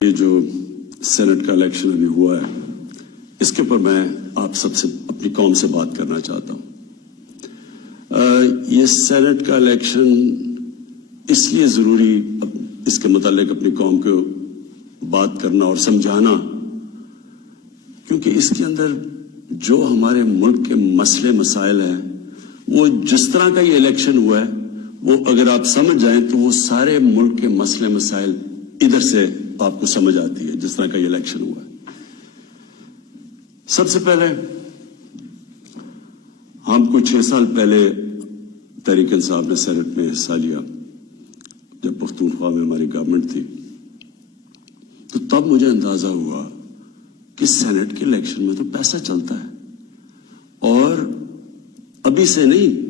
یہ جو سینٹ کا الیکشن ابھی ہوا ہے اس کے اوپر میں آپ سب سے اپنی قوم سے بات کرنا چاہتا ہوں. یہ سینٹ کا الیکشن اس لیے ضروری اس کے متعلق اپنی قوم کو بات کرنا اور سمجھانا کیونکہ اس کے اندر جو ہمارے ملک کے مسئلے مسائل ہیں وہ جس طرح کا یہ الیکشن ہوا ہے وہ اگر آپ سمجھ جائیں تو وہ سارے ملک کے مسئلے مسائل ادھر سے آپ کو سمجھ آتی ہے جس طرح کا یہ الیکشن ہوا ہے. سب سے پہلے ہم کو 6 سال پہلے تحریک انصاف نے سینٹ میں حصہ لیا جب پختونخوا میں ہماری گورنمنٹ تھی تو تب مجھے اندازہ ہوا کہ سینٹ کے الیکشن میں تو پیسہ چلتا ہے اور ابھی سے نہیں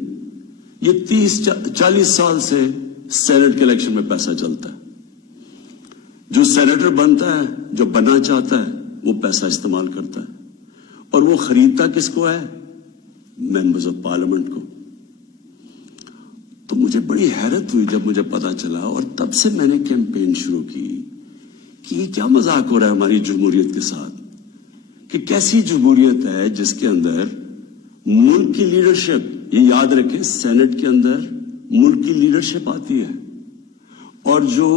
یہ 30-40 سال سے سینٹ کے الیکشن میں پیسہ چلتا ہے. جو سینیٹر بنتا ہے جو بننا چاہتا ہے وہ پیسہ استعمال کرتا ہے اور وہ خریدتا کس کو ہے؟ ممبرز آف پارلیمنٹ کو. تو مجھے بڑی حیرت ہوئی جب مجھے پتا چلا اور تب سے میں نے کیمپین شروع کی کہ یہ کیا مذاق ہو رہا ہے ہماری جمہوریت کے ساتھ کہ کیسی جمہوریت ہے جس کے اندر ملک کی لیڈرشپ، یہ یاد رکھیں سینٹ کے اندر ملک کی لیڈرشپ آتی ہے اور جو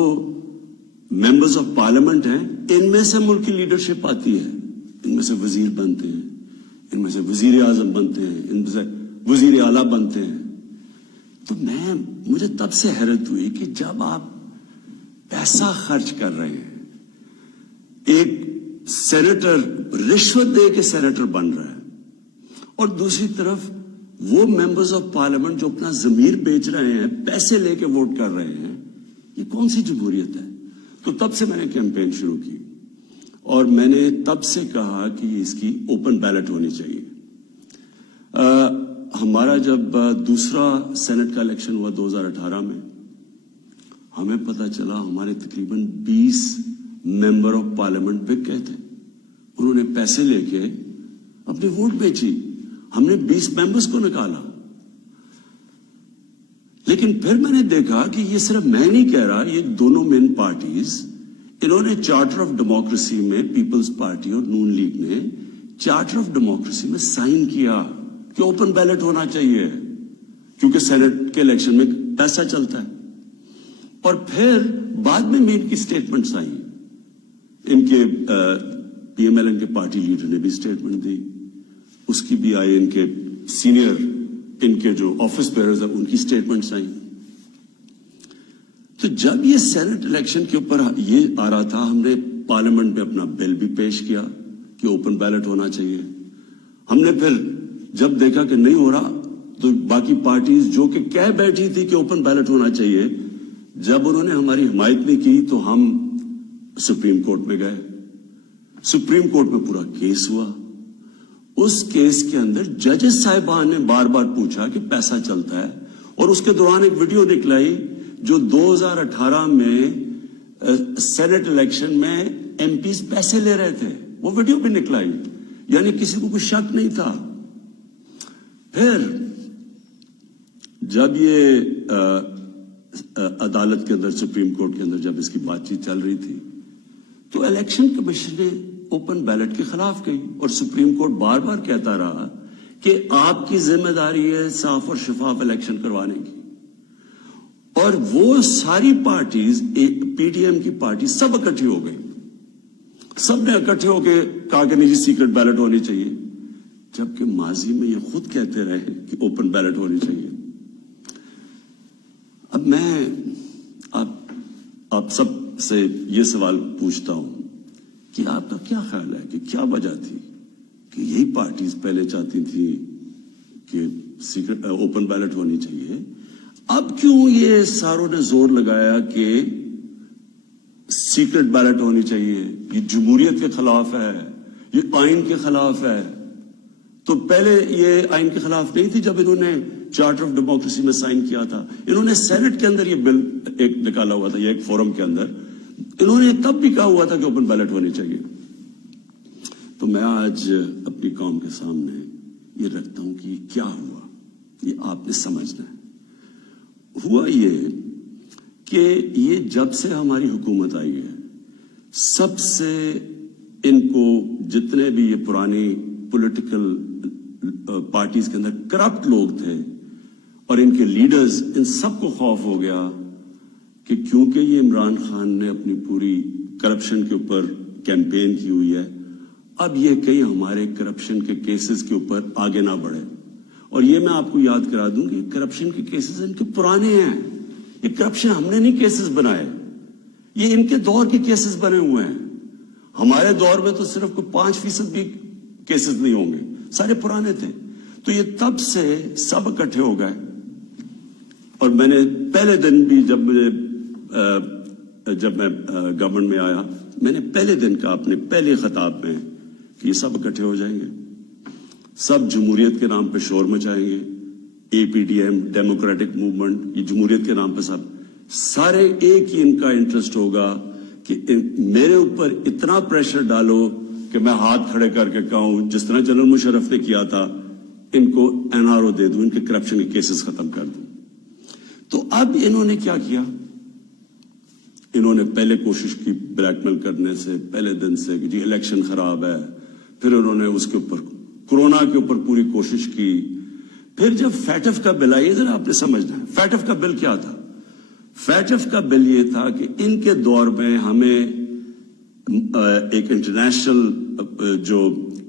ممبرز آف پارلیمنٹ ہیں ان میں سے ملک کی لیڈرشپ آتی ہے، ان میں سے وزیر بنتے ہیں، ان میں سے وزیر اعظم بنتے ہیں، ان میں سے وزیر اعلیٰ بنتے ہیں. تو مجھے تب سے حیرت ہوئی کہ جب آپ پیسہ خرچ کر رہے ہیں، ایک سینیٹر رشوت دے کے سینیٹر بن رہا ہے اور دوسری طرف وہ ممبرز آف پارلیمنٹ جو اپنا ضمیر بیچ رہے ہیں، پیسے لے کے ووٹ کر رہے ہیں، یہ کون سی جمہوریت ہے؟ تو تب سے میں نے کیمپین شروع کی اور میں نے تب سے کہا کہ اس کی اوپن بیلٹ ہونی چاہیے. ہمارا جب دوسرا سینٹ کا الیکشن ہوا 2018 میں ہمیں پتا چلا ہمارے تقریباً 20 ممبر آف پارلیمنٹ بک گئے تھے. انہوں نے پیسے لے کے اپنی ووٹ بیچی. ہم نے 20 ممبرز کو نکالا. لیکن پھر میں نے دیکھا کہ یہ صرف میں نہیں کہہ رہا، یہ دونوں مین پارٹیز انہوں نے چارٹر آف ڈیموکریسی میں پیپلز پارٹی اور نون لیگ نے چارٹر آف ڈیموکریسی میں سائن کیا کہ اوپن بیلٹ ہونا چاہیے کیونکہ سینٹ کے الیکشن میں پیسہ چلتا ہے. اور پھر بعد میں ان کی سٹیٹمنٹس آئیں، ان کے پی ایم ایل این کے پارٹی لیڈر نے بھی سٹیٹمنٹ دی، اس کی بھی آئی، ان کے سینئر ان کے جو آفس بیئرز ہیں ان کی سٹیٹمنٹس آئیں. تو جب یہ سینٹ الیکشن کے اوپر یہ آ رہا تھا ہم نے پارلیمنٹ میں اپنا بل بھی پیش کیا کہ اوپن بیلٹ ہونا چاہیے. ہم نے پھر جب دیکھا کہ نہیں ہو رہا تو باقی پارٹیز جو کہ کہہ بیٹھی تھی کہ اوپن بیلٹ ہونا چاہیے، جب انہوں نے ہماری حمایت نہیں کی تو ہم سپریم کورٹ میں گئے. سپریم کورٹ میں پورا کیس ہوا. اس کیس کے اندر ججز صاحبان نے بار بار پوچھا کہ پیسہ چلتا ہے اور اس کے دوران ایک ویڈیو نکلائی جو 2018 میں سینٹ الیکشن میں ایم پیز پیسے لے رہے تھے، وہ ویڈیو بھی نکلائی، یعنی کسی کو کوئی شک نہیں تھا. پھر جب یہ عدالت کے اندر سپریم کورٹ کے اندر جب اس کی بات چیت چل رہی تھی تو الیکشن کمیشن نے اوپن بیلٹ کے خلاف گئی اور سپریم کورٹ بار بار کہتا رہا کہ آپ کی ذمہ داری ہے صاف اور شفاف الیکشن کروانے کی. اور وہ ساری پارٹیز پی ٹی ایم کی پارٹی سب اکٹھی ہو گئی، سب نے اکٹھے ہو کے کہا کہ نہیں جی سیکرٹ بیلٹ ہونی چاہیے، جبکہ ماضی میں یہ خود کہتے رہے کہ اوپن بیلٹ ہونی چاہیے. اب میں آپ سب سے یہ سوال پوچھتا ہوں کہ آپ کا کیا خیال ہے کہ کیا وجہ تھی کہ یہی پارٹیز پہلے چاہتی تھی کہ سیکرٹ اوپن بیلٹ ہونی چاہیے، اب کیوں یہ ساروں نے زور لگایا کہ سیکرٹ بیلٹ ہونی چاہیے؟ یہ جمہوریت کے خلاف ہے، یہ آئین کے خلاف ہے. تو پہلے یہ آئین کے خلاف نہیں تھی جب انہوں نے چارٹر آف ڈیموکریسی میں سائن کیا تھا. انہوں نے سینٹ کے اندر یہ بل ایک نکالا ہوا تھا، یہ ایک فورم کے اندر انہوں نے تب بھی کہا ہوا تھا کہ اوپن بیلٹ ہونی چاہیے. تو میں آج اپنی قوم کے سامنے یہ رکھتا ہوں کہ یہ کیا ہوا، یہ آپ نے سمجھنا ہے. ہوا یہ کہ یہ جب سے ہماری حکومت آئی ہے سب سے ان کو جتنے بھی یہ پرانی پولیٹیکل پارٹیز کے اندر کرپٹ لوگ تھے اور ان کے لیڈرز، ان سب کو خوف ہو گیا کہ کیونکہ یہ عمران خان نے اپنی پوری کرپشن کے اوپر کیمپین کی ہوئی ہے، اب یہ کئی ہمارے کرپشن کے کیسز کے اوپر آگے نہ بڑھے. اور یہ میں آپ کو یاد کرا دوں کہ کرپشن کے کیسز ان کے پرانے ہیں. یہ کرپشن ہم نے نہیں کیسز بنائے، یہ ان کے دور کے کیسز بنے ہوئے ہیں. ہمارے دور میں تو صرف کوئی 5% بھی کیسز نہیں ہوں گے، سارے پرانے تھے. تو یہ تب سے سب اکٹھے ہو گئے. اور میں نے پہلے دن بھی جب میں گورنمنٹ میں آیا، میں نے پہلے دن کہا اپنے پہلے خطاب میں کہ یہ سب اکٹھے ہو جائیں گے، سب جمہوریت کے نام پہ شور مچائیں گے. APDM ڈیموکریٹک موومنٹ، یہ جمہوریت کے نام پہ سب سارے ایک ہی ان کا انٹرسٹ ہوگا کہ میرے اوپر اتنا پریشر ڈالو کہ میں ہاتھ کھڑے کر کے کہوں جس طرح جنرل مشرف نے کیا تھا، ان کو NRO دے دوں، ان کے کرپشن کے کیسز ختم کر دوں. تو اب انہوں نے کیا کیا؟ انہوں نے پہلے کوشش کی بلیک میل کرنے سے پہلے دن سے کہ جی الیکشن خراب ہے. پھر انہوں نے اس کے اوپر کورونا کے اوپر پوری کوشش کی. پھر جب فیٹف کا بل آئی، ذرا آپ نے سمجھنا ہے فیٹف کا بل کیا تھا. فیٹف کا بل یہ تھا کہ ان کے دور میں ہمیں ایک انٹرنیشنل جو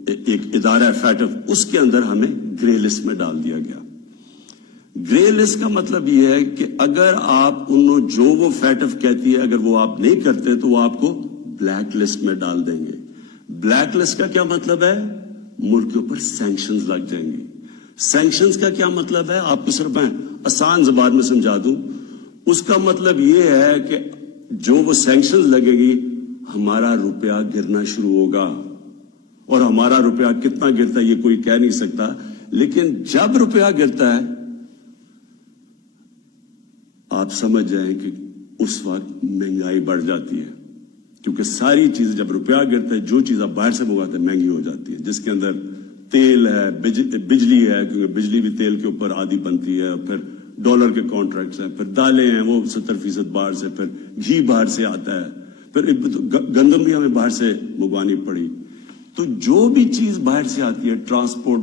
ایک ادارہ ہے فیٹف، اس کے اندر ہمیں گرے لسٹ میں ڈال دیا گیا. گرے لسٹ کا مطلب یہ ہے کہ اگر آپ جو وہ فیٹف کہتی ہے اگر وہ آپ نہیں کرتے تو وہ آپ کو بلیک لسٹ میں ڈال دیں گے. بلیک لسٹ کا کیا مطلب ہے؟ ملک کے اوپر سینکشنز لگ جائیں گے. سینکشنز کا کیا مطلب ہے؟ آپ کو صرف میں آسان زبان میں سمجھا دوں. اس کا مطلب یہ ہے کہ جو وہ سینکشنز لگے گی، ہمارا روپیہ گرنا شروع ہوگا. اور ہمارا روپیہ کتنا گرتا ہے یہ کوئی کہہ نہیں سکتا، لیکن جب روپیہ گرتا ہے آپ سمجھ جائیں کہ اس وقت مہنگائی بڑھ جاتی ہے. کیونکہ ساری چیزیں جب روپیہ گرتا ہے، جو چیز آپ باہر سے منگواتے ہیں مہنگی ہو جاتی ہے، جس کے اندر تیل ہے، بجلی ہے، کیونکہ بجلی بھی تیل کے اوپر آدھی بنتی ہے، پھر ڈالر کے کانٹریکٹس ہیں، پھر دالیں ہیں وہ 70% باہر سے، پھر گھی باہر سے آتا ہے، پھر گندم بھی ہمیں باہر سے منگوانی پڑی. تو جو بھی چیز باہر سے آتی ہے، ٹرانسپورٹ،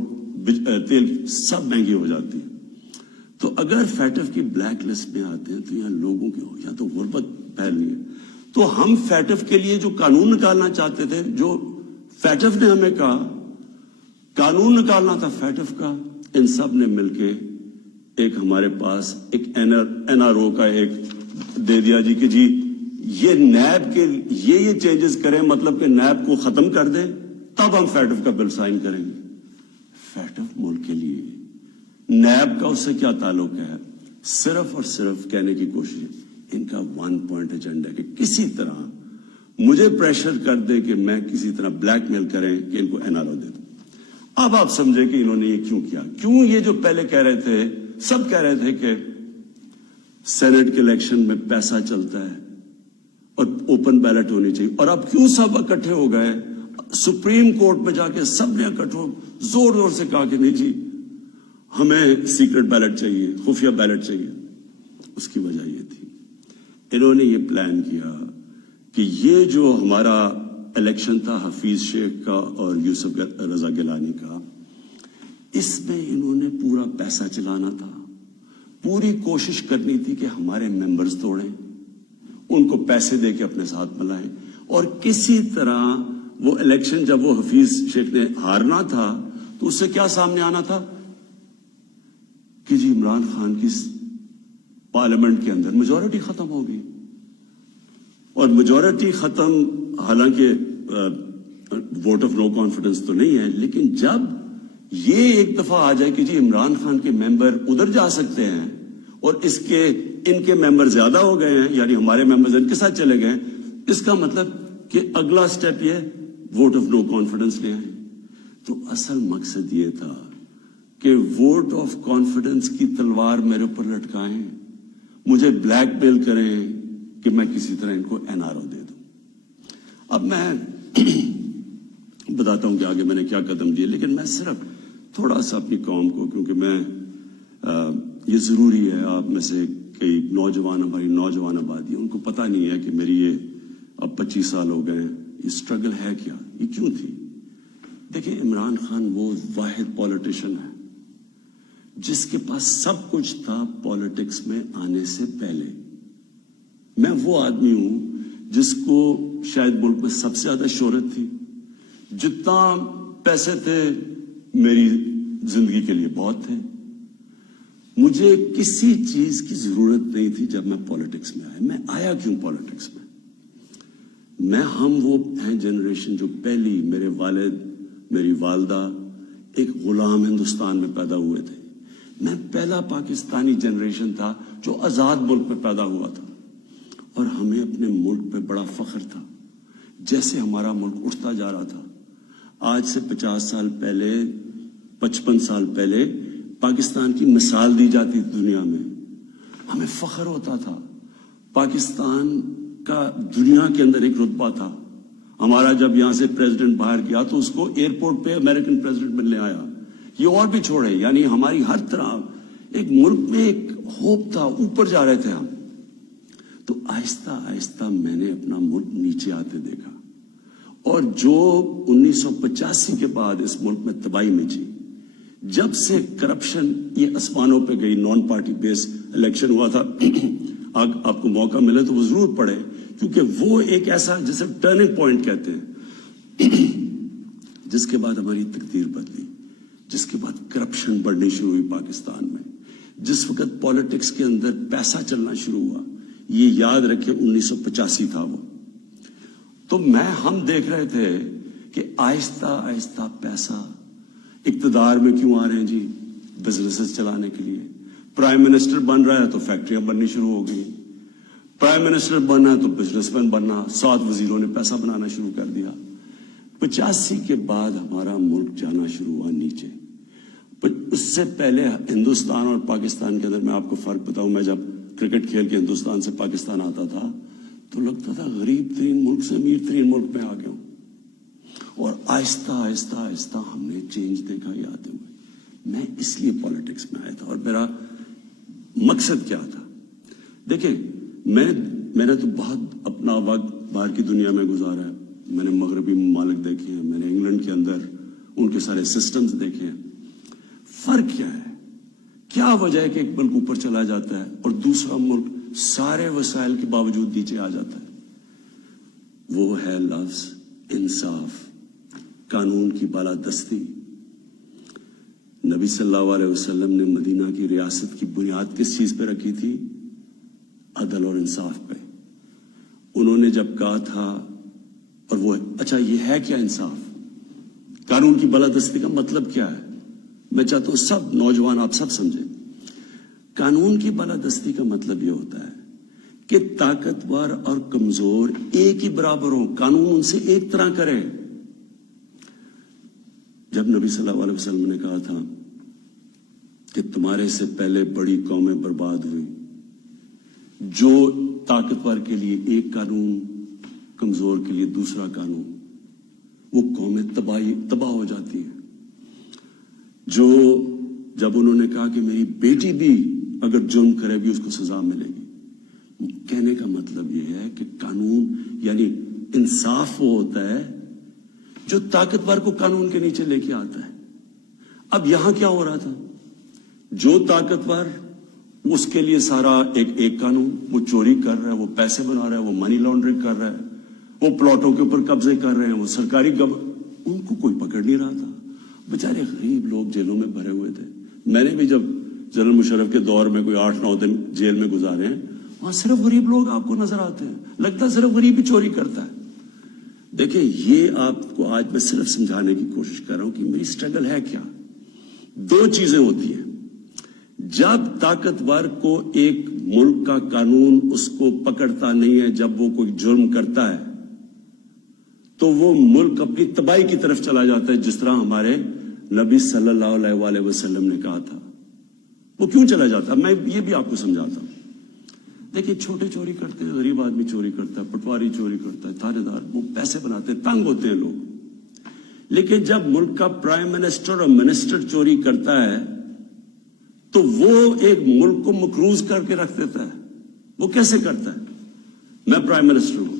تیل، سب مہنگی ہو جاتی ہے. تو اگر فیٹف کی بلیک لسٹ میں آتے ہیں تو یہاں لوگوں کی یا تو غربت پھیلنی ہے. تو ہم فیٹف کے لیے جو قانون نکالنا چاہتے تھے، جو فیٹف نے ہمیں کہا قانون نکالنا تھا فیٹف کا، ان سب نے مل کے ایک ہمارے پاس ایک NRO کا ایک دے دیا جی کہ جی یہ نیب کے یہ چینجز کریں، مطلب کہ نیب کو ختم کر دیں، تب ہم فیٹف کا بل سائن کریں گے. فیٹف ملک کے لیے، نیب کا اس سے کیا تعلق ہے؟ صرف اور صرف کہنے کی کوشش، ان کا 1 پوائنٹ ایجنڈا ہے کہ کسی طرح مجھے پریشر کر دے کہ میں کسی طرح بلیک میل کریں کہ ان کو NRO دے دوں. اب آپ سمجھے کہ انہوں نے یہ کیوں کیا. کیوں یہ جو پہلے کہہ رہے تھے، سب کہہ رہے تھے کہ سینٹ کے الیکشن میں پیسہ چلتا ہے اور اوپن بیلٹ ہونی چاہیے، اور اب کیوں سب اکٹھے ہو گئے؟ سپریم کورٹ میں جا کے سب نے اکٹھے زور زور سے کہا کہ نہیں جی ہمیں سیکرٹ بیلٹ چاہیے، خفیہ بیلٹ چاہیے. اس کی وجہ یہ تھی، انہوں نے یہ پلان کیا کہ یہ جو ہمارا الیکشن تھا حفیظ شیخ کا اور یوسف رضا گیلانی کا، اس میں انہوں نے پورا پیسہ چلانا تھا. پوری کوشش کرنی تھی کہ ہمارے ممبرز توڑیں، ان کو پیسے دے کے اپنے ساتھ ملائیں، اور کسی طرح وہ الیکشن جب وہ حفیظ شیخ نے ہارنا تھا تو اس سے کیا سامنے آنا تھا کہ جی عمران خان کی پارلیمنٹ کے اندر میجورٹی ختم ہوگی. اور میجورٹی ختم، حالانکہ ووٹ آف نو کانفیڈنس تو نہیں ہے، لیکن جب یہ ایک دفعہ آ جائے کہ جی عمران خان کے ممبر ادھر جا سکتے ہیں اور ان کے ممبر زیادہ ہو گئے ہیں، یعنی ہمارے ممبرز ان کے ساتھ چلے گئے، اس کا مطلب کہ اگلا سٹیپ یہ ووٹ آف نو کانفیڈنس لے آئیں. تو اصل مقصد یہ تھا کہ ووٹ آف کانفیڈنس کی تلوار میرے اوپر لٹکائیں، مجھے بلیک میل کریں کہ میں کسی طرح ان کو NRO دے دوں. اب میں بتاتا ہوں کہ آگے میں نے کیا قدم دیے، لیکن میں صرف تھوڑا سا اپنی قوم کو، کیونکہ میں یہ ضروری ہے، آپ میں سے کئی نوجوان، ہماری نوجوان آبادی، ان کو پتہ نہیں ہے کہ میری یہ اب 25 سال ہو گئے. یہ اسٹرگل ہے کیا, یہ کیوں تھی؟ دیکھیں, عمران خان وہ واحد پولیٹیشین ہے جس کے پاس سب کچھ تھا پالیٹکس میں آنے سے پہلے. میں وہ آدمی ہوں جس کو شاید ملک میں سب سے زیادہ شہرت تھی. جتنا پیسے تھے میری زندگی کے لیے بہت تھے. مجھے کسی چیز کی ضرورت نہیں تھی جب میں پالیٹکس میں آیا. میں آیا کیوں پالیٹکس میں؟ ہم وہ ہیں جنریشن جو پہلی, میرے والد, میری والدہ ایک غلام ہندوستان میں پیدا ہوئے تھے. میں پہلا پاکستانی جنریشن تھا جو آزاد ملک میں پیدا ہوا تھا, اور ہمیں اپنے ملک پہ بڑا فخر تھا. جیسے ہمارا ملک اٹھتا جا رہا تھا, آج سے 50 سال پہلے, 55 سال پہلے پاکستان کی مثال دی جاتی تھی دنیا میں, ہمیں فخر ہوتا تھا. پاکستان کا دنیا کے اندر ایک رتبہ تھا. ہمارا جب یہاں سے پریزیڈنٹ باہر گیا تو اس کو ایئرپورٹ پہ امریکن پریزیڈنٹ ملنے آیا. یہ اور بھی چھوڑے, یعنی ہماری ہر طرح ایک ملک میں ایک ہوپ تھا, اوپر جا رہے تھے ہم. تو آہستہ آہستہ میں نے اپنا ملک نیچے آتے دیکھا, اور جو 1985 کے بعد اس ملک میں تباہی مچی, جب سے کرپشن یہ آسمانوں پہ گئی, نان پارٹی بیس الیکشن ہوا تھا. آپ کو موقع ملے تو وہ ضرور پڑھے, کیونکہ وہ ایک ایسا جسے ٹرننگ پوائنٹ کہتے ہیں, جس کے بعد ہماری تقدیر بدلی, جس کے بعد کرپشن بڑھنی شروع ہوئی پاکستان میں, جس وقت پالیٹکس کے اندر پیسہ چلنا شروع ہوا. یہ یاد رکھے 1985 تھا وہ. تو ہم دیکھ رہے تھے کہ آہستہ آہستہ پیسہ اقتدار میں کیوں آ رہے ہیں جی, بزنسز چلانے کے لیے. پرائم منسٹر بن رہا ہے تو فیکٹریاں بننی شروع ہو گئی. پرائم منسٹر بننا ہے تو بزنس مین بننا, 7 وزیروں نے پیسہ بنانا شروع کر دیا. 85 کے بعد ہمارا ملک جانا شروع ہوا نیچے. اس سے پہلے ہندوستان اور پاکستان کے اندر میں آپ کو فرق بتاؤں, میں جب کرکٹ کھیل کے ہندوستان سے پاکستان آتا تھا تو لگتا تھا غریب ترین ملک سے امیر ترین ملک میں آ گیا ہوں. اور آہستہ آہستہ آہستہ ہم نے چینج دیکھا یہ آتے ہوئے. میں اس لیے پالیٹکس میں آیا تھا, اور میرا مقصد کیا تھا؟ دیکھیں, میں نے تو بہت اپنا وقت باہر کی دنیا میں گزارا ہے. میں نے مغربی ممالک دیکھے ہیں, میں نے انگلینڈ کے اندر ان کے سارے سسٹمز دیکھے ہیں. فرق کیا ہے؟ کیا وجہ ہے کہ ایک ملک اوپر چلا جاتا ہے اور دوسرا ملک سارے وسائل کے باوجود نیچے آ جاتا ہے؟ وہ ہے لفظ انصاف, قانون کی بالادستی. نبی صلی اللہ علیہ وسلم نے مدینہ کی ریاست کی بنیاد کس چیز پہ رکھی تھی؟ عدل اور انصاف پہ. انہوں نے جب کہا تھا, اور وہ اچھا یہ ہے کیا انصاف؟ قانون کی بالادستی کا مطلب کیا ہے؟ میں چاہتا ہوں سب نوجوان آپ سب سمجھیں. قانون کی بالادستی کا مطلب یہ ہوتا ہے کہ طاقتور اور کمزور ایک ہی برابر ہوں, قانون ان سے ایک طرح کرے. جب نبی صلی اللہ علیہ وسلم نے کہا تھا کہ تمہارے سے پہلے بڑی قومیں برباد ہوئی, جو طاقتور کے لیے ایک قانون, کمزور کے لیے دوسرا قانون, وہ قومیں تباہ ہو جاتی ہیں. جو جب انہوں نے کہا کہ میری بیٹی بھی اگر جرم کرے بھی اس کو سزا ملے گی, کہنے کا مطلب یہ ہے کہ قانون یعنی انصاف وہ ہوتا ہے جو طاقتور کو قانون کے نیچے لے کے آتا ہے. اب یہاں کیا ہو رہا تھا؟ جو طاقتور, اس کے لیے سارا ایک قانون, وہ چوری کر رہا ہے, وہ پیسے بنا رہا ہے, وہ منی لانڈرنگ کر رہا ہے, وہ پلاٹوں کے اوپر قبضے کر رہے ہیں, وہ سرکاری ان کو کوئی پکڑ نہیں رہا تھا. بیچارے غریب لوگ جیلوں میں بھرے ہوئے تھے. میں نے بھی جب جنرل مشرف کے دور میں کوئی 8-9 دن جیل میں گزارے ہیں, وہاں صرف غریب لوگ آپ کو نظر آتے ہیں, لگتا ہے صرف غریب ہی چوری کرتا ہے. دیکھیں, یہ آپ کو آج میں صرف سمجھانے کی کوشش کر رہا ہوں کہ میری سٹرگل ہے کیا. 2 چیزیں ہوتی ہیں. جب طاقتور کو ایک ملک کا قانون اس کو پکڑتا نہیں ہے, جب وہ کوئی جرم کرتا ہے تو وہ ملک اپنی تباہی کی طرف چلا جاتا ہے, جس طرح ہمارے نبی صلی اللہ علیہ وسلم نے کہا تھا. وہ کیوں چلا جاتا ہے میں یہ بھی آپ کو سمجھاتا ہوں. دیکھیں, چھوٹے چوری کرتے ہیں, غریب آدمی چوری کرتا ہے, پٹواری چوری کرتا ہے, تھانے دار, وہ پیسے بناتے ہیں, تنگ ہوتے ہیں لوگ. لیکن جب ملک کا پرائم منسٹر اور منسٹر چوری کرتا ہے تو وہ ایک ملک کو مقروض کر کے رکھ دیتا ہے. وہ کیسے کرتا ہے؟ میں پرائم منسٹر ہوں,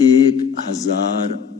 1000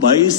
22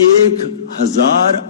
1000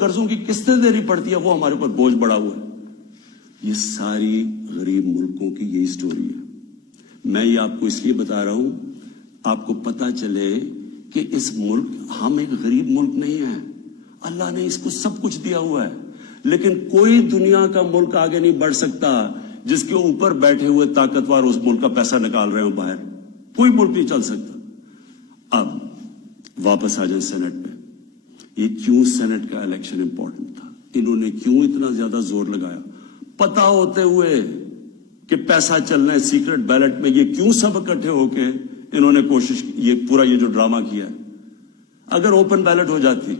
قرضوں کی قسطیں دینی پڑتی ہے وہ ہمارے اوپر بوجھ بڑا ہوا ہے۔ یہ ساری غریب ملکوں کی یہی سٹوری ہے۔ میں یہ آپ کو اس لیے بتا رہا ہوں، آپ کو پتا چلے کہ اس ملک، ہم ایک غریب ملک نہیں ہے، اللہ نے اس کو سب کچھ دیا ہوا ہے، لیکن کوئی دنیا کا ملک آگے نہیں بڑھ سکتا جس کے اوپر بیٹھے ہوئے طاقتور اس ملک کا پیسہ نکال رہے ہوں باہر۔ کوئی ملک نہیں چل سکتا۔ اب واپس آ جائیں سینٹ پہ۔ یہ کیوں سینٹ کا الیکشن امپورٹنٹ تھا؟ انہوں نے کیوں اتنا زیادہ زور لگایا؟ پتا ہوتے ہوئے کہ پیسہ چلنا ہے سیکرٹ بیلٹ میں، یہ کیوں سب اکٹھے ہو کے انہوں نے کوشش کی، یہ پورا یہ جو ڈرامہ کیا ہے؟ اگر اوپن بیلٹ ہو جاتی،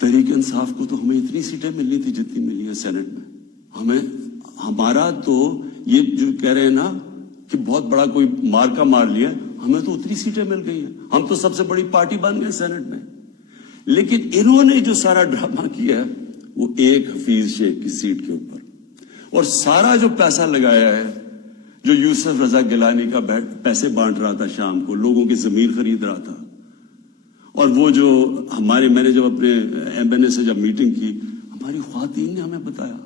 تحریک انصاف کو تو ہمیں اتنی سیٹیں ملنی تھی جتنی ملی ہیں سینٹ میں۔ ہمارا تو یہ جو کہہ رہے ہیں نا کہ بہت بڑا کوئی مارکا مار لیا، ہمیں تو اتنی سیٹیں مل گئی ہیں، ہم تو سب سے بڑی پارٹی بن گئے سینٹ میں۔ لیکن انہوں نے جو سارا ڈرامہ کیا ہے وہ ایک حفیظ شیخ کی سیٹ کے اوپر، اور سارا جو پیسہ لگایا ہے، جو یوسف رضا گیلانی کا پیسے بانٹ رہا تھا شام کو، لوگوں کی ضمیر خرید رہا تھا، اور وہ جو میں نے جب اپنے ایم این اے سے جب میٹنگ کی، ہماری خواتین نے ہمیں بتایا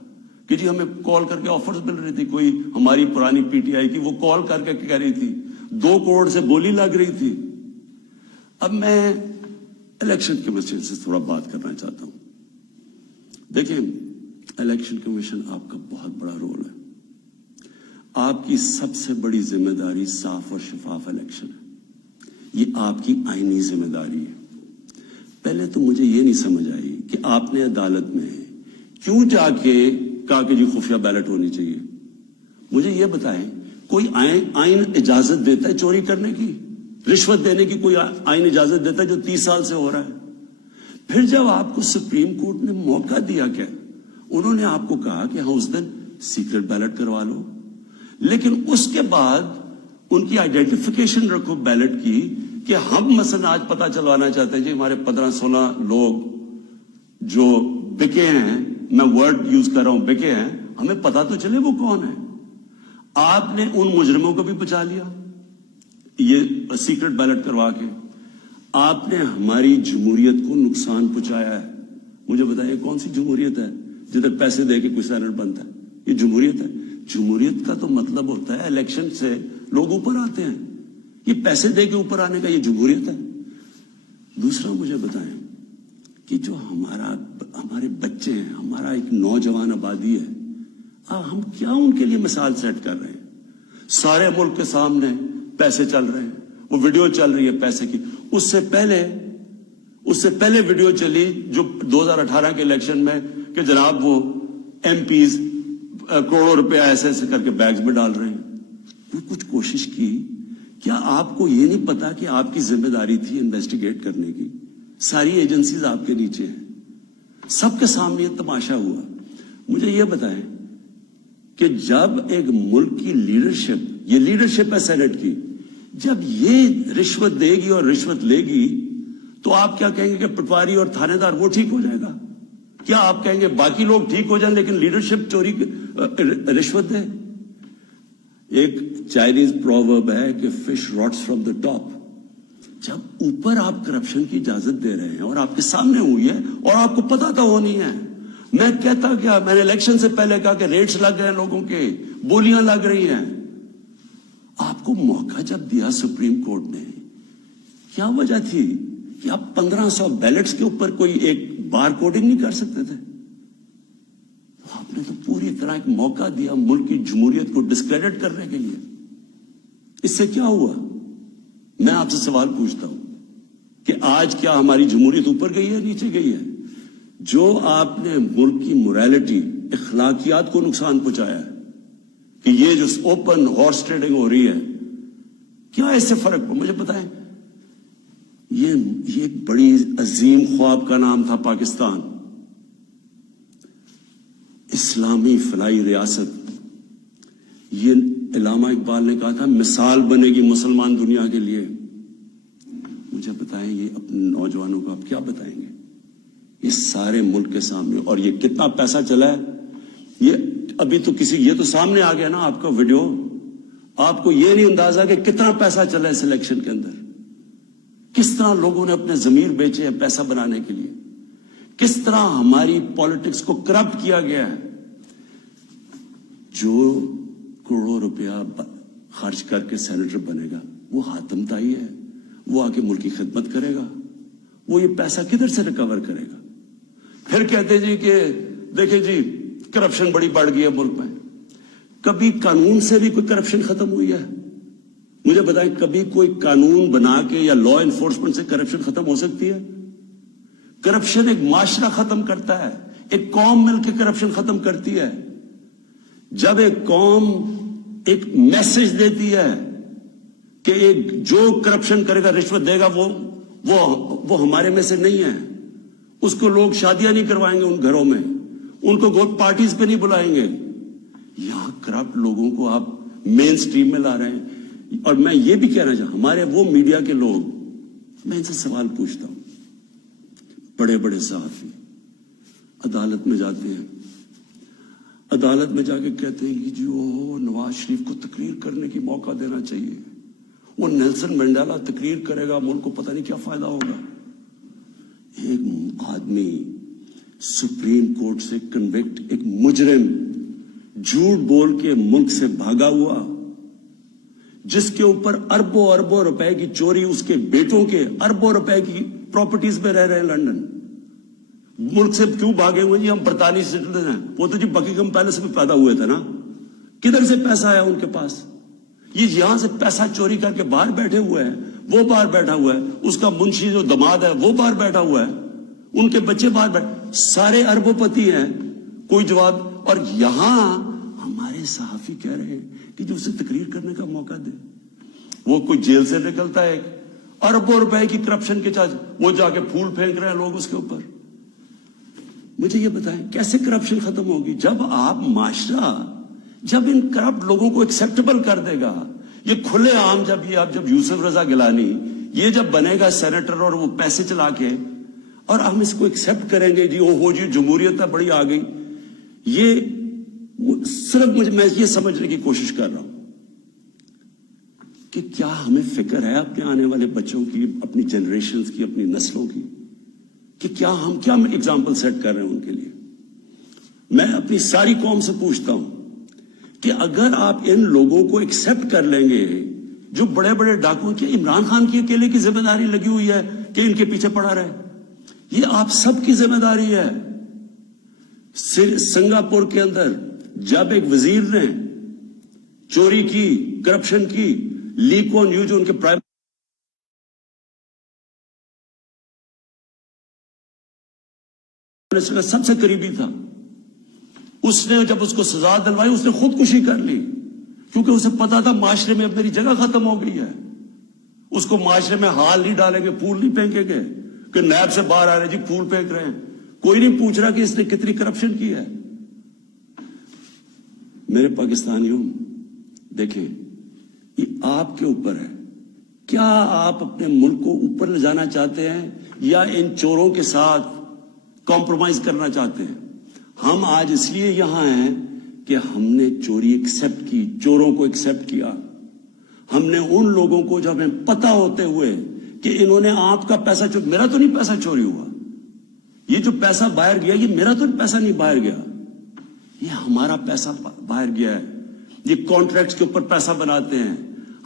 کہ جی ہمیں کال کر کے آفرز مل رہی تھی، کوئی ہماری پرانی پی ٹی آئی کی وہ کال کر کے کہہ رہی تھی 2 کروڑ سے بولی لگ رہی تھی۔ اب میں الیکشن کمیشن سے تھوڑا بات کرنا چاہتا ہوں۔ دیکھیں، الیکشن کمیشن آپ کا بہت بڑا رول ہے، آپ کی سب سے بڑی ذمہ داری صاف اور شفاف الیکشن ہے، یہ آپ کی آئینی ذمہ داری ہے۔ پہلے تو مجھے یہ نہیں سمجھ آئی کہ آپ نے عدالت میں کیوں جا کے کہا کہ جی خفیہ بیلٹ ہونی چاہیے۔ مجھے یہ بتائیں، کوئی آئین اجازت دیتا ہے چوری کرنے کی، رشوت دینے کی؟ کوئی آئین اجازت دیتا ہے جو 30 سال سے ہو رہا ہے؟ پھر جب آپ کو سپریم کورٹ نے موقع دیا، کہ انہوں نے آپ کو کہا کہ ہاں اس دن سیکرٹ بیلٹ کروا لو، لیکن اس کے بعد ان کی آئیڈینٹیفیکیشن رکھو بیلٹ کی، کہ ہم مثلا آج پتا چلوانا چاہتے ہیں جی ہمارے 15-16 لوگ جو بکے ہیں، میں ورڈ یوز کر رہا ہوں بکے ہیں، ہمیں پتا تو چلے وہ کون ہے۔ آپ نے ان مجرموں کو بھی بچا لیا یہ سیکرٹ بیلٹ کروا کے، آپ نے ہماری جمہوریت کو نقصان پہنچایا ہے۔ مجھے بتائیے کون سی جمہوریت ہے جدھر پیسے دے کے کوئی سینٹ بنتا ہے؟ یہ جمہوریت ہے؟ جمہوریت کا تو مطلب ہوتا ہے الیکشن سے لوگ اوپر آتے ہیں، یہ پیسے دے کے اوپر آنے کا یہ جمہوریت ہے؟ دوسرا مجھے بتائیں کہ جو ہمارے بچے ہیں، ہمارا ایک نوجوان آبادی ہے، ہم کیا ان کے لیے مثال سیٹ کر رہے ہیں؟ سارے ملک کے سامنے پیسے چل رہے ہیں، وہ ویڈیو چل رہی ہے پیسے کی۔ اس سے پہلے ویڈیو چلی جو 2018 کے الیکشن میں کہ جناب وہ ایم پیز کروڑوں روپے ایسے ایسے کر کے بیگز میں ڈال رہے ہیں۔ وہ کچھ کوشش کی؟ کیا آپ کو یہ نہیں پتا کہ آپ کی ذمہ داری تھی انویسٹیگیٹ کرنے کی؟ ساری ایجنسیز آپ کے نیچے ہیں، سب کے سامنے یہ تماشا ہوا۔ مجھے یہ بتائیں کہ جب ایک ملک کی لیڈرشپ، یہ لیڈرشپ ہے سینٹ کی، جب یہ رشوت دے گی اور رشوت لے گی تو آپ کیا کہیں گے کہ پٹواری اور تھانے دار وہ ٹھیک ہو جائے گا؟ کیا آپ کہیں گے باقی لوگ ٹھیک ہو جائیں لیکن لیڈرشپ چوری رشوت دے؟ ایک چائنیز پروورب ہے کہ fish rots from the top. جب اوپر آپ کرپشن کی اجازت دے رہے ہیں اور آپ کے سامنے ہوئی ہے اور آپ کو پتا تو ہونی ہے، میں کہتا کیا، میں نے الیکشن سے پہلے کہا کہ ریٹس لگ گئے لوگوں کے، بولیاں لگ رہی ہیں۔ آپ کو موقع جب دیا سپریم کورٹ نے، کیا وجہ تھی کہ آپ 1500 بیلٹس کے اوپر کوئی ایک بار کوڈنگ نہیں کر سکتے تھے؟ آپ نے تو پوری طرح ایک موقع دیا ملک کی جمہوریت کو ڈسکریڈٹ کرنے کے لیے۔ اس سے کیا ہوا؟ میں آپ سے سوال پوچھتا ہوں کہ آج کیا ہماری جمہوریت اوپر گئی ہے نیچے گئی ہے؟ جو آپ نے ملک کی موریلٹی، اخلاقیات کو نقصان پہنچایا ہے کہ یہ جو اوپن ہارس ٹریڈنگ ہو رہی ہے، کیا اس سے فرق مجھے بتائیں؟ یہ ایک بڑی عظیم خواب کا نام تھا پاکستان، اسلامی فلاحی ریاست۔ یہ علامہ اقبال نے کہا تھا مثال بنے گی مسلمان دنیا کے لیے۔ مجھے بتائیں یہ اپنے نوجوانوں کو آپ کیا بتائیں گے؟ یہ سارے ملک کے سامنے، اور یہ کتنا پیسہ چلا ہے، یہ ابھی تو یہ تو سامنے آ گیا نا آپ کا ویڈیو۔ آپ کو یہ نہیں اندازہ کہ کتنا پیسہ چلا ہے اس الیکشن کے اندر، کس طرح لوگوں نے اپنے ضمیر بیچے ہیں پیسہ بنانے کے لیے, کس طرح ہماری پالیٹکس کو کرپٹ کیا گیا ہے. جو کروڑوں روپیہ خرچ کر کے سینیٹر بنے گا وہ حاتم طائی ہے, وہ آ کے ملک کی خدمت کرے گا, وہ یہ پیسہ کدھر سے ریکور کرے گا؟ پھر کہتے جی کہ دیکھیں جی کرپشن بڑی بڑھ گئی ہے ملک میں. کبھی قانون سے بھی کوئی کرپشن ختم ہوئی ہے؟ مجھے بتائیں, کبھی کوئی قانون بنا کے یا لا انفورسمنٹ سے کرپشن ختم ہو سکتی ہے؟ کرپشن ایک معاشرہ ختم کرتا ہے, ایک قوم مل کے کرپشن ختم کرتی ہے. جب ایک قوم ایک میسج دیتی ہے کہ ایک جو کرپشن کرے گا, رشوت دے گا, وہ ہمارے میں سے نہیں ہے, اس کو لوگ شادیاں نہیں کروائیں گے ان گھروں میں, ان کو گوٹ پارٹیز پہ نہیں بلائیں گے. یہاں کرپٹ لوگوں کو آپ مین سٹریم میں لا رہے ہیں. اور میں یہ بھی کہنا چاہتا ہوں, ہمارے وہ میڈیا کے لوگ, میں ان سے سوال پوچھتا ہوں, بڑے بڑے صحافی عدالت میں جاتے ہیں, عدالت میں جا کے کہتے ہیں کہ جی وہ نواز شریف کو تقریر کرنے کی موقع دینا چاہیے, وہ نیلسن منڈیلا تقریر کرے گا, ملک کو پتہ نہیں کیا فائدہ ہوگا. ایک آدمی سپریم کورٹ سے کنوکٹ, ایک مجرم جھوٹ بول کے ملک سے بھاگا ہوا, جس کے اوپر اربوں اربوں روپے کی چوری, اس کے بیٹوں کے اربوں روپے کی پراپرٹیز میں رہ رہے ہیں لندن. ملک سے کیوں بھاگے ہوئے جی؟ ہم برطانوی سٹیزن ہیں. وہ تو جی بکنگھم پیلس میں پیدا ہوئے تھے نا, کدھر سے پیسہ آیا ان کے پاس؟ یہ یہاں سے پیسہ چوری کر کے باہر بیٹھے ہوئے ہیں, وہ باہر بیٹھا ہوا ہے, اس کا منشی جو دماد ہے وہ باہر بیٹھا ہوا ہے, ان کے بچے باہر بیٹھے, سارے اربوں پتی ہیں, کوئی جواب. اور یہاں ہمارے صحافی کہہ رہے ہیں کہ جو اسے تقریر کرنے کا موقع دے, وہ کوئی جیل سے نکلتا ہے اربوں روپے کی کرپشن کے چارج, وہ جا کے پھول پھینک رہے ہیں لوگ اس کے اوپر. مجھے یہ بتائیں کیسے کرپشن ختم ہوگی؟ جب آپ معاشرہ جب ان کرپٹ لوگوں کو ایکسیپٹیبل کر دے گا, یہ کھلے عام, جب یوسف رضا گیلانی یہ جب بنے گا سینیٹر اور وہ پیسے چلا کے, اور ہم اس کو ایکسیپٹ کریں گے جی ہو جی جمہوریت ہے بڑی آ گئی. یہ صرف میں یہ سمجھنے کی کوشش کر رہا ہوں کہ کیا ہمیں فکر ہے اپنے آنے والے بچوں کی, اپنی جنریشنز کی, اپنی نسلوں کی, کہ کیا ہم ایگزامپل سیٹ کر رہے ہیں ان کے لیے. میں اپنی ساری قوم سے پوچھتا ہوں کہ اگر آپ ان لوگوں کو ایکسیپٹ کر لیں گے, جو بڑے بڑے ڈاکو, کہ عمران خان کی اکیلے کی ذمہ داری لگی ہوئی ہے کہ ان کے پیچھے پڑا رہے, یہ آپ سب کی ذمہ داری ہے. سنگاپور کے اندر جب ایک وزیر نے چوری کی, کرپشن کی, لی کوان یو جو ان کے پرائم منسٹر کا سب سے قریبی تھا, اس نے جب اس کو سزا دلوائی اس نے خودکشی کر لی, کیونکہ اسے پتا تھا معاشرے میں اب میری جگہ ختم ہو گئی ہے. اس کو معاشرے میں ہال نہیں ڈالیں گے, پھول نہیں پھینکیں گے کہ نیب سے باہر آ رہے جی پھول پھینک رہے ہیں. کوئی نہیں پوچھ رہا کہ اس نے کتنی کرپشن کی ہے. میرے پاکستانیوں, دیکھیں یہ آپ کے اوپر ہے, کیا آپ اپنے ملک کو اوپر لے جانا چاہتے ہیں یا ان چوروں کے ساتھ کمپرومائز کرنا چاہتے ہیں؟ ہم آج اس لیے یہاں ہیں کہ ہم نے چوری ایکسیپٹ کی, چوروں کو ایکسیپٹ کیا. ہم نے ان لوگوں کو جو ہمیں پتا ہوتے ہوئے کہ انہوں نے آپ کا پیسہ چوری, میرا تو نہیں پیسہ چوری ہوا, یہ جو پیسہ باہر گیا یہ میرا تو پیسہ نہیں باہر گیا, یہ ہمارا پیسہ باہر گیا ہے. یہ کانٹریکٹس کے اوپر پیسہ بناتے ہیں,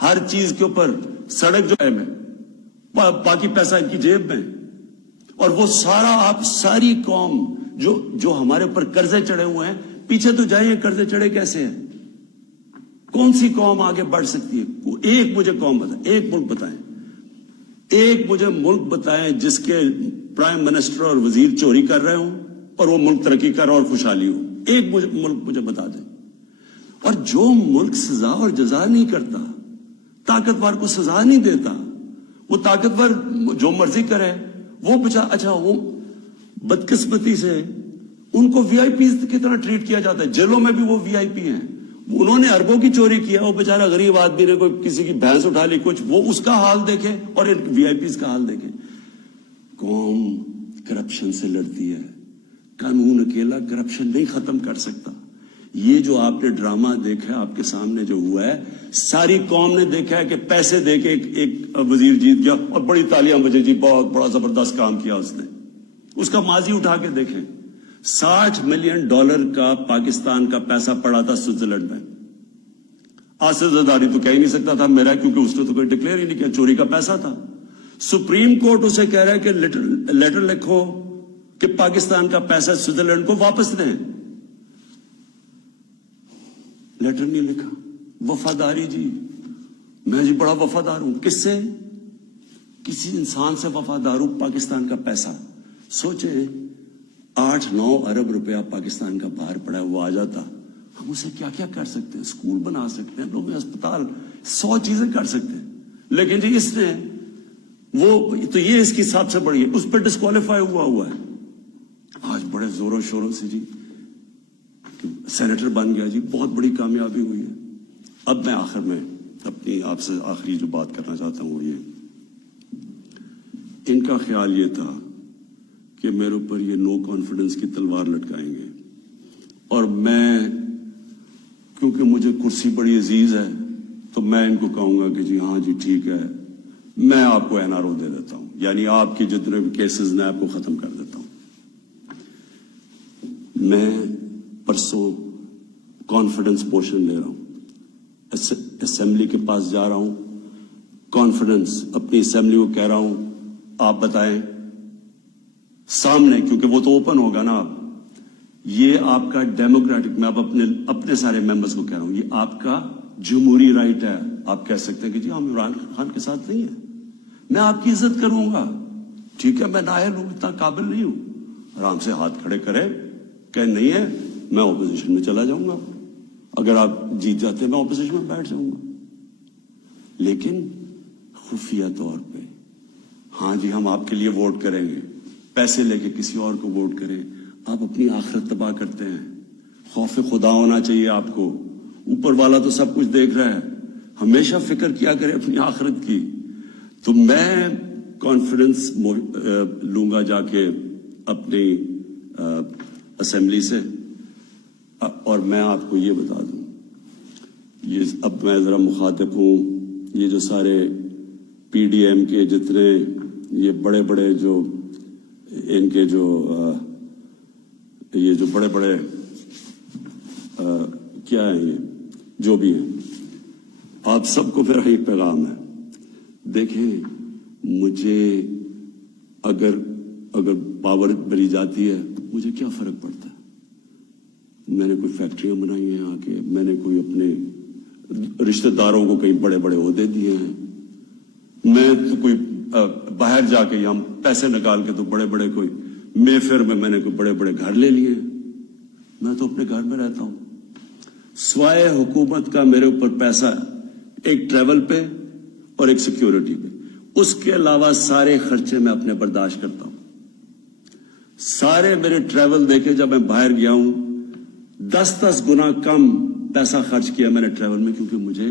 ہر چیز کے اوپر, سڑک جو ہے میں باقی پیسہ ان کی جیب میں. اور وہ سارا, آپ ساری قوم جو ہمارے اوپر قرضے چڑھے ہوئے ہیں, پیچھے تو جائیں قرضے چڑھے کیسے ہیں؟ کون سی قوم آگے بڑھ سکتی ہے؟ ایک مجھے قوم بتائیں, ایک ملک بتائیں, ایک مجھے ملک بتائیں جس کے پرائم منسٹر اور وزیر چوری کر رہے ہوں اور وہ ملک ترقی کر رہا اور خوشحالی ہو. ایک ملک مجھے بتا دیں. اور جو ملک سزا اور جزا نہیں کرتا, طاقتور کو سزا نہیں دیتا, وہ طاقتور جو مرضی کرے, وہ اچھا وہ بدقسمتی سے ان کو وی آئی پیز کی طرح ٹریٹ کیا جاتا ہے. جیلوں میں بھی وہ وی آئی پی ہیں, انہوں نے اربوں کی چوری کیا, وہ بیچارہ غریب آدمی نے کوئی کسی کی بھینس اٹھا لی کچھ, وہ اس کا حال دیکھے اور ان وی آئی پیز کا حال دیکھے. قوم کرپشن سے لڑتی ہے, قانون اکیلا کرپشن نہیں ختم کر سکتا. یہ جو آپ نے ڈرامہ دیکھا ہے آپ کے سامنے جو ہوا ہے ساری قوم نے دیکھا ہے کہ پیسے دے کے ایک وزیر جیت گیا اور بڑی تالیاں بجے جی بہت بڑا زبردست کام کیا اس نے. اس کا ماضی اٹھا کے دیکھیں. $60 ملین کا پاکستان کا پیسہ پڑا تھا سوئٹزرلینڈ میں. آصف زرداری تو کہہ ہی نہیں سکتا تھا میرا, کیونکہ اس نے تو کوئی ڈکلیئر ہی نہیں کیا, چوری کا پیسہ تھا. سپریم کورٹ اسے کہہ رہا ہے کہ لیٹر لکھو کہ پاکستان کا پیسہ سوئٹزرلینڈ کو واپس دیں. لیٹر نہیں لکھا. وفاداری جی, میں جی بڑا وفادار ہوں. کس سے؟ کسی انسان سے وفادار ہوں. پاکستان کا پیسہ سوچیں 8-9 ارب روپیہ پاکستان کا باہر پڑا ہے, وہ آ جاتا ہم اسے کیا کیا کر سکتے ہیں. اسکول بنا سکتے ہیں, لوگ اسپتال 100 چیزیں کر سکتے ہیں. لیکن جی اس نے وہ تو یہ اس کی سب سے بڑی ہے, اس پہ ڈسکوالیفائی ہوا ہے. آج بڑے زوروں شوروں سے جی سینیٹر بن گیا جی, بہت بڑی کامیابی ہوئی ہے. اب میں آخر میں اپنی آپ سے آخری جو بات کرنا چاہتا ہوں وہ یہ, ان کا خیال یہ تھا کہ میرے اوپر یہ نو کانفیڈنس کی تلوار لٹکائیں گے, اور میں کیونکہ مجھے کرسی بڑی عزیز ہے تو میں ان کو کہوں گا کہ جی ہاں جی ٹھیک ہے, میں آپ کو NRO دے دیتا ہوں, یعنی آپ کے جتنے بھی کیسز نے آپ کو ختم کر دیتا ہوں. میں پرسوں کانفیڈنس پوشن لے رہا ہوں, اسمبلی کے پاس جا رہا ہوں, کانفیڈنس اپنی اسمبلی کو کہہ رہا ہوں آپ بتائیں سامنے, کیونکہ وہ تو اوپن ہوگا نا. آپ یہ آپ کا ڈیموکریٹک, میں اب اپنے سارے ممبرز کو کہہ رہا ہوں, یہ آپ کا جمہوری رائٹ ہے. آپ کہہ سکتے ہیں کہ جی ہم عمران خان کے ساتھ نہیں ہیں, میں آپ کی عزت کروں گا, ٹھیک ہے, میں نااہل ہوں, اتنا قابل نہیں ہوں. آرام سے ہاتھ کھڑے کرے کہ نہیں ہے, میں اپوزیشن میں چلا جاؤں گا. اگر آپ جیت جاتے ہیں میں اپوزیشن میں بیٹھ جاؤں گا. لیکن خفیہ طور پہ ہاں جی ہم آپ کے لیے ووٹ کریں گے, پیسے لے کے کسی اور کو ووٹ کریں. آپ اپنی آخرت تباہ کرتے ہیں. خوف خدا ہونا چاہیے آپ کو. اوپر والا تو سب کچھ دیکھ رہا ہے, ہمیشہ فکر کیا کرے اپنی آخرت کی. تو میں کانفیڈنس لوں گا جا کے اپنی اسمبلی سے, اور میں آپ کو یہ بتا دوں, یہ اب میں ذرا مخاطب ہوں, یہ جو سارے PDM کے جتنے یہ بڑے بڑے جو ان کے جو یہ جو بڑے بڑے کیا ہیں, یہ جو بھی ہیں, آپ سب کو میرا یہ پیغام ہے. دیکھیں مجھے اگر پاور ملی جاتی ہے مجھے کیا فرق پڑتا ہے. میں نے کوئی فیکٹریاں بنائی ہیں آ کے, میں نے کوئی اپنے رشتہ داروں کو کئی بڑے بڑے عہدے دیے ہیں, میں تو کوئی باہر جا کے یہاں پیسے نکال کے تو بڑے بڑے کوئی مے فیئر میں نے کوئی بڑے بڑے گھر لے لیے. میں تو اپنے گھر میں رہتا ہوں, سوائے حکومت کا میرے اوپر پیسہ ایک ٹریول پہ اور ایک سیکیورٹی پہ, اس کے علاوہ سارے خرچے میں اپنے برداشت کرتا ہوں. سارے میرے ٹریول دیکھے, جب میں باہر گیا ہوں 10 گنا کم پیسہ خرچ کیا میں نے ٹریول میں, کیونکہ مجھے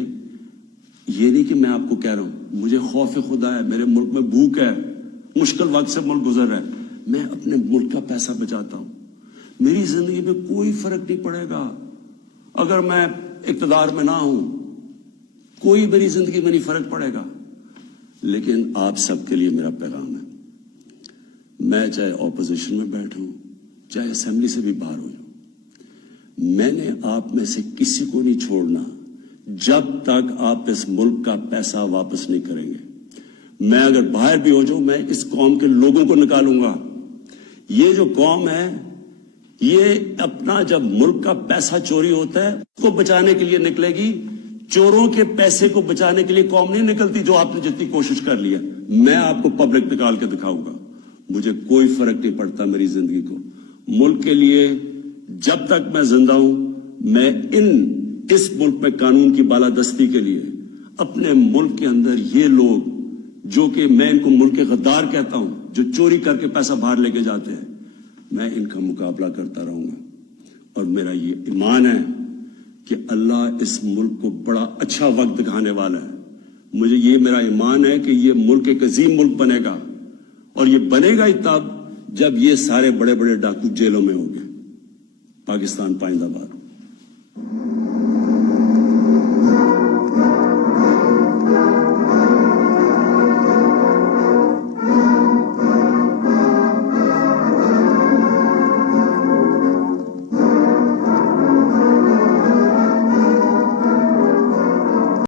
یہ نہیں کہ میں آپ کو کہہ رہا ہوں, مجھے خوف خدا ہے. میرے ملک میں بھوک ہے, مشکل وقت سے ملک گزر رہا ہے, میں اپنے ملک کا پیسہ بچاتا ہوں. میری زندگی میں کوئی فرق نہیں پڑے گا اگر میں اقتدار میں نہ ہوں, کوئی میری زندگی میں نہیں فرق پڑے گا. لیکن آپ سب کے لیے میرا پیغام ہے, میں چاہے اپوزیشن میں بیٹھوں چاہے اسمبلی سے بھی باہر ہو جاؤں, میں نے آپ میں سے کسی کو نہیں چھوڑنا جب تک آپ اس ملک کا پیسہ واپس نہیں کریں گے. میں اگر باہر بھی ہو جاؤں, میں اس قوم کے لوگوں کو نکالوں گا. یہ جو قوم ہے یہ اپنا جب ملک کا پیسہ چوری ہوتا ہے اس کو بچانے کے لیے نکلے گی. چوروں کے پیسے کو بچانے کے لیے قوم نہیں نکلتی جو آپ نے جتنی کوشش کر لی ہے. میں آپ کو پبلک نکال کے دکھاؤں گا, مجھے کوئی فرق نہیں پڑتا میری زندگی کو. ملک کے لیے جب تک میں زندہ ہوں, میں اس ملک میں قانون کی بالادستی کے لیے اپنے ملک کے اندر یہ لوگ جو کہ میں ان کو ملک کے غدار کہتا ہوں, جو چوری کر کے پیسہ باہر لے کے جاتے ہیں, میں ان کا مقابلہ کرتا رہوں گا. اور میرا یہ ایمان ہے کہ اللہ اس ملک کو بڑا اچھا وقت دکھانے والا ہے. مجھے یہ میرا ایمان ہے کہ یہ ملک ایک عظیم ملک بنے گا, اور یہ بنے گا ہی تب جب یہ سارے بڑے بڑے ڈاکو جیلوں میں ہوں گے. پاکستان پائندہ باد.